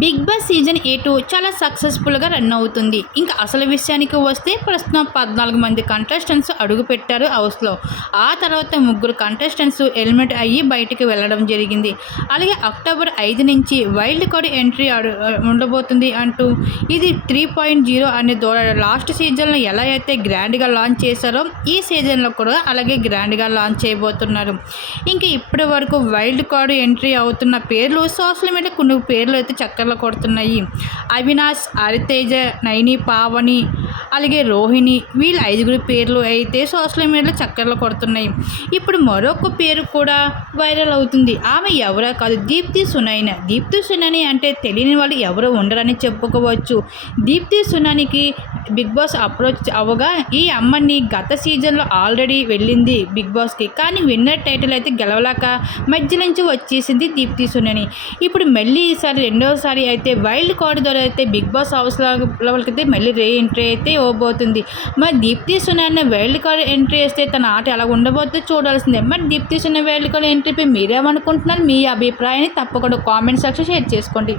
Big Boss season ఏ two చాలా సక్సెస్ఫుల్గా రన్ అవుతుంది. ఇంకా అసలు విషయానికి వస్తే ప్రస్తుతం పద్నాలుగు మంది కంటెస్టెంట్స్ అడుగుపెట్టారు హౌస్లో. ఆ తర్వాత ముగ్గురు కంటెస్టెంట్స్ ఎలిమినేట్ అయ్యి బయటికి వెళ్ళడం జరిగింది. అలాగే అక్టోబర్ ఐదు నుంచి వైల్డ్ కార్డ్ ఎంట్రీ అడు ఉండబోతుంది అంటూ ఇది త్రీ పాయింట్ జీరో అనే దూర లాస్ట్ సీజన్లో ఎలా అయితే గ్రాండ్గా లాంచ్ చేశారో ఈ సీజన్లో కూడా అలాగే గ్రాండ్గా లాంచ్ చేయబోతున్నారు. ఇంకా ఇప్పటి వరకు వైల్డ్ కార్డ్ ఎంట్రీ అవుతున్న పేర్లు సోషల్ మీడియా కొన్ని పేర్లు అయితే చక్కగా చక్కర్లు కొడుతున్నాయి. అవినాష్ హరితేజ నైని పావని అలాగే రోహిణి వీళ్ళ ఐదుగురి పేర్లు అయితే సోషల్ మీడియాలో చక్కర్లు కొడుతున్నాయి. ఇప్పుడు మరొక పేరు కూడా వైరల్ అవుతుంది. ఆమె ఎవరో కాదు దీప్తి సునైన. దీప్తి సునని అంటే తెలియని వాళ్ళు ఎవరు ఉండరని చెప్పుకోవచ్చు. దీప్తి సునానికి బిగ్ బాస్ అప్రోచ్ అవ్వగా ఈ అమ్మని గత సీజన్లో ఆల్రెడీ వెళ్ళింది బిగ్ బాస్కి. కానీ విన్నర్ టైటిల్ అయితే గెలవలేక మధ్య నుంచి వచ్చేసింది దీప్తి సునని. ఇప్పుడు మళ్ళీ ఈసారి రెండోసారి అయితే వైల్డ్ కార్డు ద్వారా అయితే బిగ్ బాస్ హౌస్ లెవెల్కి అయితే మళ్ళీ రే ఎంట్రీ అయితే ఇవ్వబోతుంది. మరి దీప్తి సునని వైల్డ్ కార్డ్ ఎంట్రీ వేస్తే తన ఆట ఎలా ఉండబోతుందో చూడాల్సిందే. మరి దీప్తి సున్న వైల్డ్ కార్డ్ ఎంట్రీపై మీరేమనుకుంటున్నారు? మీ అభిప్రాయాన్ని తప్పకుండా కామెంట్ సెక్షన్ షేర్ చేసుకోండి.